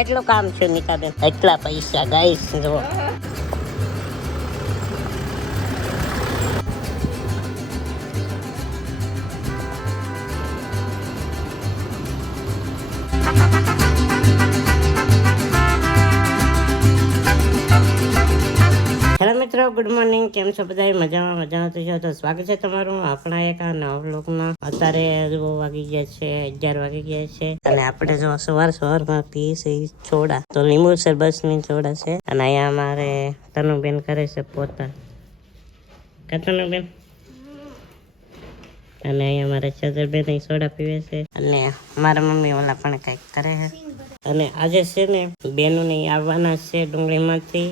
કેટલું કામ છે નીતાબેન? એટલા પૈસા ગાઈસ જો. હેલો મિત્રો, ગુડ મોર્નિંગ. કેમ છો બધા? મજામાં તો છો તો સ્વાગત છે તમારું આપણા એક આ નવા વ્લોગમાં. અત્યારે વાગી ગયા છે 11 વાગી ગયા છે અને આપણે જો સવારમાં પીએ છે છોડા, તો લીંબુ સરબતની છોડા છે. અને અહીંયા અમારે તનુબેન કરે છે પોતા. તનુબેન અને અહીંયા અમારે ચદરબેન સોડા પીવે છે અને મારા મમ્મી ઓલા પણ કંઈક કરે છે. અને આજે છે ને બેનો આવવાના છે ડુંગળીમાંથી.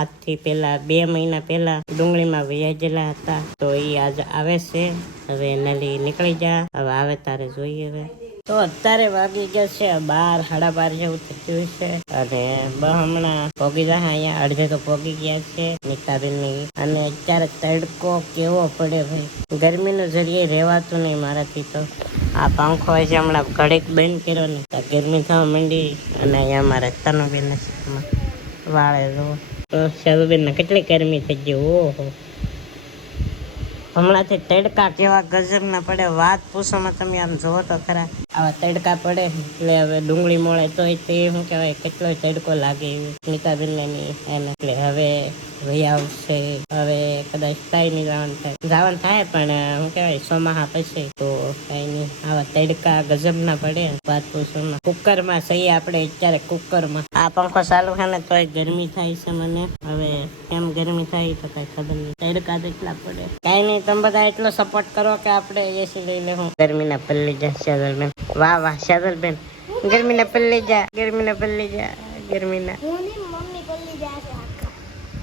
આજથી પેલા 2 મહિના પહેલા ડુંગળીમાં વ્યાજેલા હતા, તો એ આજે આવે છે. હવે નલી નીકળી જા, હવે આવે તારે જોઈએ. હવે તો અત્યારે વાગી ગયા છે 12, 12:30 જેવું થયું છે. અને હમણાં પોગી જાય અહીંયા, અડધે તો પોગી ગયા છે નીતાબેન ની. અને અત્યારે તડકો કેવો પડે ભાઈ, ગરમીનો જરીએ રહેવાતું નહીં મારાથી તો. આ પંખો હોય છે હમણાં ઘડીક બંધ કર્યો ને ગરમી થવા માંડી. અને અહીંયા મારે તનુબેન વાળે જો તો શરૂબેન ને કેટલી ગરમી થઈ ગઈ. ઓહો, હમણાંથી તડકા કેવા ગજબ ના પડે, વાત પૂછોમાં. તમે આમ જોવો તો ખરા, આવા તડકા પડે એટલે હવે ડુંગળી મળે તો તે શું કહેવાય કેટલો તડકો લાગે નીતાબેન ને એને. એટલે હવે વહી આવશે. હવે કદાચ કાંઈ નહીં જવાનું થાય પણ શું કહેવાય ચોમાસા પછી તો કાંઈ નહીં. આવા તડકા ગજબ ના પડે, વાત પૂછોમાં. કુકરમાં સહી આપણે અત્યારે કુકરમાં. આ પંખો ચાલુ છે ને તોય ગરમી થાય છે મને. હવે કેમ ગરમી થાય તો કઈ ખબર નહીં, તડકા તો એટલા પડે. કાંઈ નહીં, તમે બધા એટલો સપોર્ટ કરો કે આપણે એસી લઈ લેવું. ગરમીના પલ્લી જા શાદલબેન. વાહ વાહ શાદલબેન, ગરમીના પલ્લી જા, ગરમીના પલ્લી જા, ગરમીના.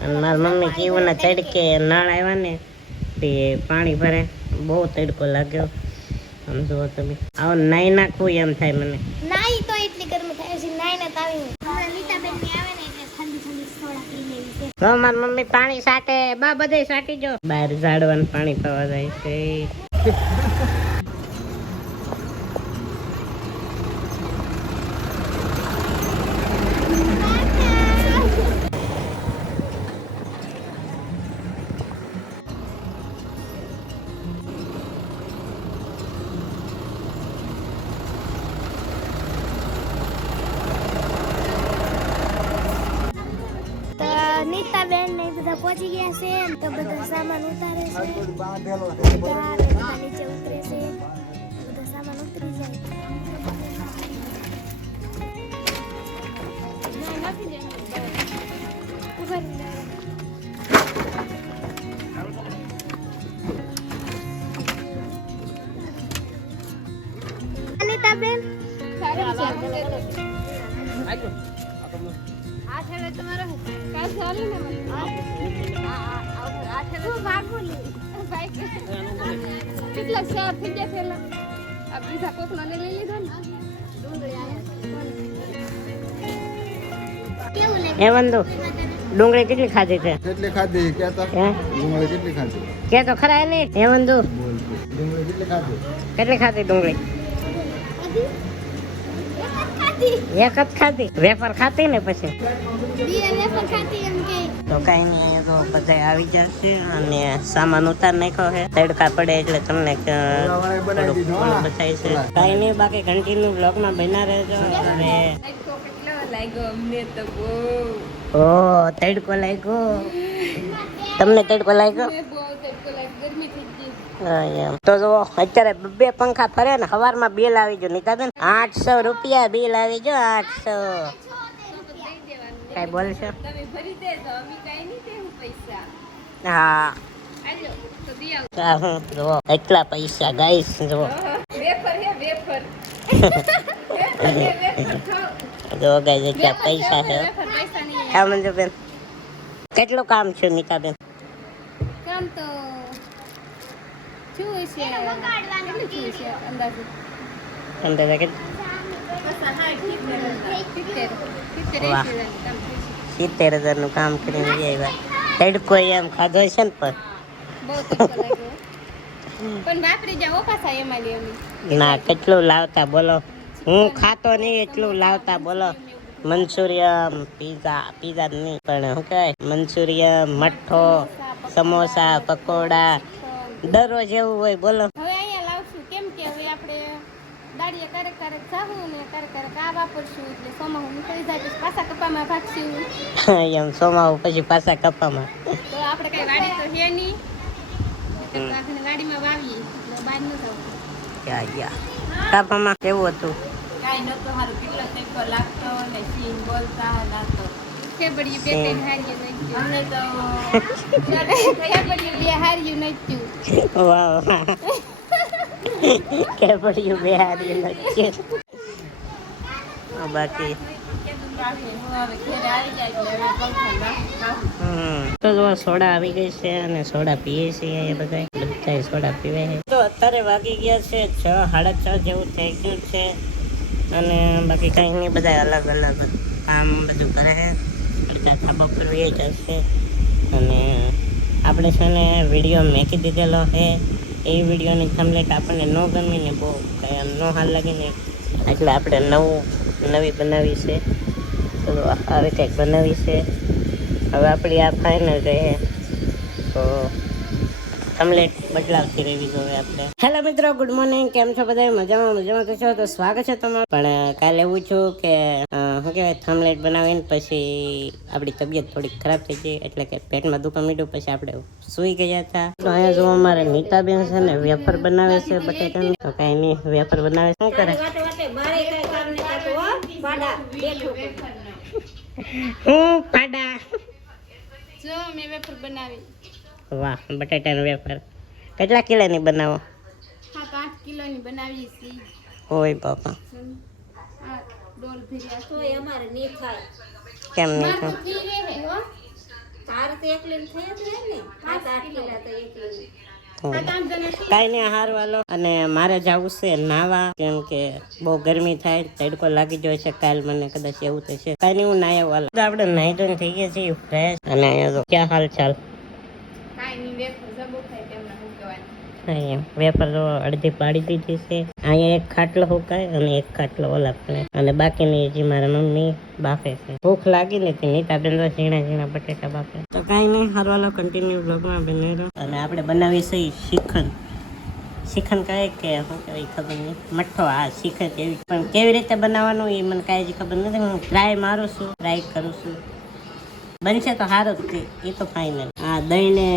અને મારી મમ્મી કેવું ના તડકે નળ આવ્યા ને તે પાણી ભરે, બહુ તડકો લાગ્યો. આમ જુઓ તમે, આવો નાઈ નાખવું એમ થાય મને. નાઈ તો એટલી ગરમી થાય છે, નાઈ ને તાવી હમણાં નીતાબેન ની આવે ને એટલે ઠંડી સોડા પી લેવી છે. તો મારી મમ્મી પાણી સાટે, બા બધે સાટી જો. બહાર ઝાડવાનું પાણી પીવા જાય છે. નીતાબેન ને બધા પહોંચી ગયા છે, તો બધા સામાન ઉતારે છે. બધા નીચે ઉતરે છે, બધા સામાન ઉતરી જાય. નીતાબેન કેટલા શેર થઈ ગયા પેલા આ બીજા કોકનો લઈ લીધો ને હે બંધુ, ડુંગળી કેટલી ખાધી છે? કેટલી ખાધી કેતા? ડુંગળી કેટલી ખાધી કે તો ખરા એને. હે બંધુ, ડુંગળી કેટલી ખાધી? કેટલી ખાધી ડુંગળી? એક જ ખાધી. વેફર ખાતી ને પછી તો કઈ નહીં. અહીંયા તો બધા આવી જશે અને સામાન ઉતાર નાખ્યો છે. તડકા પડે એટલે તમને બતાય છે. કઈ નહીં, બાકી કન્ટિન્યુ બ્લોગમાં બના રહેજો. હવે કેટલો લાગ્યો અમને તો બહુ. ઓ તડકો લાગ્યો તમને? તડકો લાગ્યો? બહુ તડકો લાગ્યો, ગરમી થઈ ગઈ. તો જો અત્યારે 2 પંખા ફરે ને સવારમાં બિલ આવી ગયો નીતાબેન 800 રૂપિયા બિલ આવી ગયો. 800 કઈ બોલશો? તમે ભરી દેજો, અમે કાઈ નહીં દેવું પૈસા. હા આજો તો દી આવ. જો એટલા પૈસા ગાઈસ જો. વેફર હે વેફર. જો ગાઈસ એટલા પૈસા છે. વેફર પૈસા નહીં. હા મંજુબેન, કેટલું કામ છે નીતાબેન? કામ તો શું છે, કેટલું છે અંદાજે? અંદાજે કેટલું? 70,000 નું કામ કરીને આવ્યા. તડકો એમ ખાધો છે ને પણ બહુ તડકો લાગ્યો. પણ બાપરી જા ઓપાસા એમાં લે અમે. ના કેટલું લાવતા બોલો? હું ખાતો નહીં એટલું લાવતા બોલો. મંચુરિયન, પીઝા નહીં પણ શું કહેવાય, મંચુરિયન, મઠ્ઠો, સમોસા, પકોડા, દરરોજ એવું હોય. બોલો. હવે અહીંયા લાવશું કેમ કે હવે આપણે દાડીએ ક્યારેક જાવું ને ક્યારેક આ વાપરશું એટલે સોમાં નીકળી જાય પછી પાછા કપામાં ભાગશું. એમ સોમાવું પછી પાછા કપામાં. તો આપણે કઈ વાડી તો છે નહીં, વાડીમાં વાવીએ એટલે બહાર ન જવું. કપામાં કેવું હતું? કાંઈ નતો સારું, કેટલો ટેકો લાગતો ને સીન બોલતા લાગતો. ખેબડીએ બે ત્રણ હાર્યું નાખ્યું અમને તો ખેબડીએ બે હાર્યું નાખ્યું. વાહ ખેબડીયું બે હાર્યું નાખ્યું. બાકી તો જો સોડા આવી ગઈ છે અને સોડા પીએ છીએ એ બધા સોડા પીવે છે. તો અત્યારે વાગી ગયા છે 6:30 જેવું થઈ ગયું છે અને બાકી કંઈ નહીં, બધા અલગ અલગ કામ બધું કરે છે. બધા ધાબા પર એ જશે અને આપણે છે ને વિડીયો મેકી દીધેલો છે. એ વિડીયોની થંબનેલ આપણને ન ગમીને બહુ કંઈ આમ ન હાલ લાગીને એટલે આપણે નવી બનાવી છે. તો આવી કંઈક બનાવી છે. હવે આપણી આ ફાઇનલ રહે તો થંબનેલ બદલાવતી રહેવી જોઈએ આપણે. હેલો મિત્રો, ગુડ મોર્નિંગ. કેમ છો બધા? મજામાં છો? તો સ્વાગત છે તમારું. પણ કાલે એવું છું કે શું કહેવાય, થંબનેલ બનાવીને પછી આપણી તબિયત થોડીક ખરાબ થઈ ગઈ, એટલે કે પેટમાં દુખવા માંડ્યું, પછી આપણે સૂઈ ગયા હતા. તો અહીંયા જો અમારે નીતાબેન છે ને વેફર બનાવે છે બટેટાનું. તો કાંઈ નહીં, વેફર બનાવે. શું કરે? હું પાડા જો મેં વેફર બનાવી. વાહ, બટાટાનું વેફર કેટલા કિલોની બનાવો? 7-8 કિલોની બનાવી છે. ઓય બાપા, આ ડોલ ભર્યા તોય અમારે નહીં થાય. કેમ નહીં માર તો ખાવ? કી રહે હો. તાર તો એકલીને થઈ જ ને 7-8 કિલો તો એકલી. 7-8 જણા છે. કાંઈ નહીં, હારું હાલો. અને મારે જવું છે નાવા, કેમ કે બહુ ગરમી થાય, તડકો લાગી જાય છે. કાલ મને કદાચ એવું થશે. કાંઈ નહીં, હું નાહી આવું. આપણે નાહી ધોઈને થઈ ગયા છીએ ફ્રેશ. અને અહીંયા તો ક્યાં હાલ ચાલ કાંઈ નહીં, વેફર જબો થાય તેમના શું કહેવાય. અહીંયા વેફર તો અડધી પાડી દીધી છે. અહીંયા એક ખાટલો હુકાય અને એક ખાટલો ઓલા પડે અને બાકીની જે મારા મમ્મી બાફે છે. ભૂખ લાગી નથી, નીતાબેન તો ઝીણા બટેટા બાફે. તો કાંઈ નહીં, હારું હાલો, કન્ટિન્યુ બ્લોગમાં બની રહો. અને આપણે બનાવી છે શીખન કહે કે શું કહેવાય ખબર નહીં, મઠ્ઠો. હા, શીખન કેવી, પણ કેવી રીતે બનાવવાનું એ મને કાંઈ જ ખબર નથી. હું ટ્રાય મારું છું, ટ્રાય કરું છું. બનશે તો સારું જ, એ તો ફાઇનલ. આ દહીંને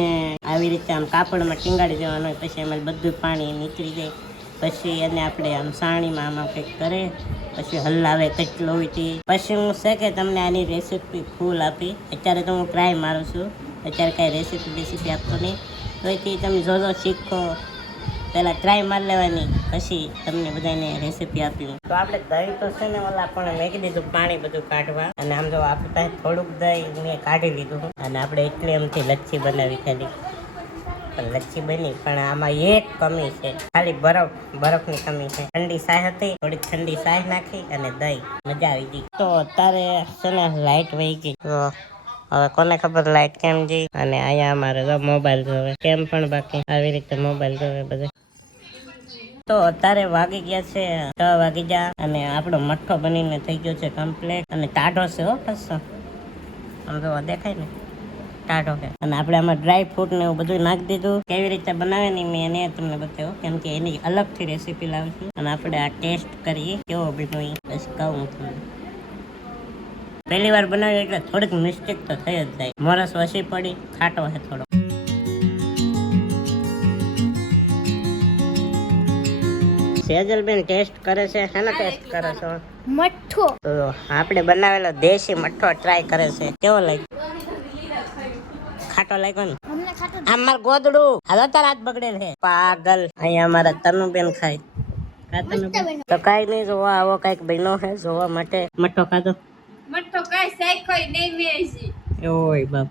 આવી રીતે આમ કાપડમાં ટીંગાડી દેવાનું હોય, પછી એમાં બધું પાણી નીકળી જાય. પછી એને આપણે આમ સાણીમાં આમાં કંઈક કરે, પછી હલાવે કેટલો હોય તે. પછી હું છે કે તમને આની રેસીપી ફૂલ આપી. અત્યારે તો હું ટ્રાય મારું છું, અત્યારે કાંઈ રેસીપી આપતો નહીં. તો એથી તમે જોજો, શીખો. પહેલાં ટ્રાય મારી લેવાની, પછી તમને બધાને રેસીપી આપી. તો આપણે દહીં તો છે ને ઓલા પણ મેકી દીધું પાણી બધું કાઢવા. અને આમ જો આપણે પાસે થોડુંક દહીં મેં કાઢી લીધું અને આપણે એટલી એમથી લચ્છી બનાવી ખાલી. પણ લચ્છી બની, પણ આમાં એક કમી છે, ખાલી બરફની કમી છે. ઠંડી સાય હતી, થોડીક ઠંડી સાય નાખી અને દહીં, મજા આવી ગઈ. તો અત્યારે છે ને લાઇટ વહી ગઈ. તો હવે કોને ખબર લાઇટ કેમ ગઈ. અને અહીંયા અમારે તો મોબાઈલ જોવે, કેમ પણ બાકી આવી રીતે મોબાઈલ જોવે બધે. તો અત્યારે વાગી ગયા છે 6 વાગી ગયા અને આપણો મઠ્ઠો બનીને થઈ ગયો છે કમ્પ્લીટ. અને ટાઢો છે હો, કશો આમ તો દેખાય ને, ટાઢો છે. અને આપણે આમાં ડ્રાય ફ્રૂટ ને એવું બધું નાખી દીધું. કેવી રીતે બનાવે ને મેં એને તમને બતાવ્યું, કેમ કે એની અલગથી રેસીપી લાવીશું. અને આપણે આ ટેસ્ટ કરીએ કેવો બન્યો એ પછી કહું તમને. પહેલી વાર બનાવ્યું એટલે થોડીક મિસ્ટેક તો થઈ જ જાય. મોરસ વસી પડી, ખાટો છે થોડો. સેજલબેન ટેસ્ટ કરે છે. હેનો ટેસ્ટ કરે છો? મઠ્ઠો. તો આપણે બનાવેલો દેશી મઠ્ઠો ટ્રાય કરે છે. કેવો લાગ્યો? ખાટો લાગ્યો ને? અમને ખાટો આમ માર ગોદડું હાલો, તાર હાથ બગડેલ છે પાગલ. અહીંયા અમારા તનુબેન ખાય. તો કાંઈ નહીં, જોવા આવો કાંઈક બન્યો છે જોવા માટે. મઠ્ઠો ખાધો? મઠ્ઠો કાંઈ સાયખોય નહીં મેસી. ઓય બાપ,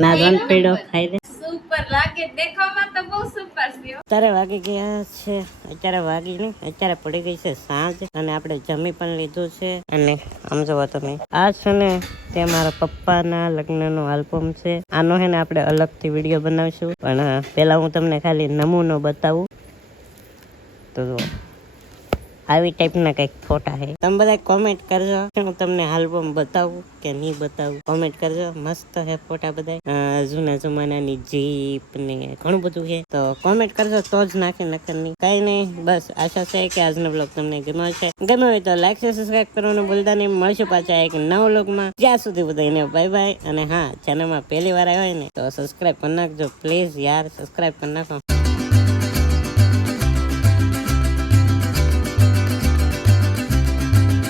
ના દન પેડો ખાઈ દે. સુપર લાગે, દેખાવમાં તો બહુ સુપર છે. અત્યારે વાગી ગયા છે, અત્યારે પડી ગઈ છે સાંજ. અને આપણે જમી પણ લીધું છે. અને આમ જોવો તમે, આ છે ને તે મારા પપ્પાના લગ્નનો આલ્બમ છે. આનો હે ને આપણે અલગથી વિડીયો બનાવીશું, પણ પહેલા હું તમને ખાલી નમૂનો બતાવું. તો આવી ટાઈપના કંઈક ફોટા છે. તમે બધા કોમેન્ટ કરજો હું તમને આલ્બમ બતાવું કે નહીં બતાવું. કોમેન્ટ કરજો. મસ્ત છે ફોટા બધા, જૂના જમાનાની જીપ ને ઘણું બધું છે. તો કોમેન્ટ કરજો તો જ નાખે, નકર નહીં. કઈ નહીં, બસ આશા છે કે આજનો બ્લોગ તમને ગમ્યો છે. ગમ્યો હોય તો લાઈક છે, સબસ્ક્રાઈબ કરવાનું ભૂલતા નહીં. મળશું પાછા એક નવા બ્લોગમાં. જ્યાં સુધી બધાને બાય બાય. અને હા, ચેનલમાં પહેલી વાર આવ્યા હોય ને તો સબસ્ક્રાઈબ કરી નાખજો પ્લીઝ યાર, સબસ્ક્રાઈબ કરી નાખો.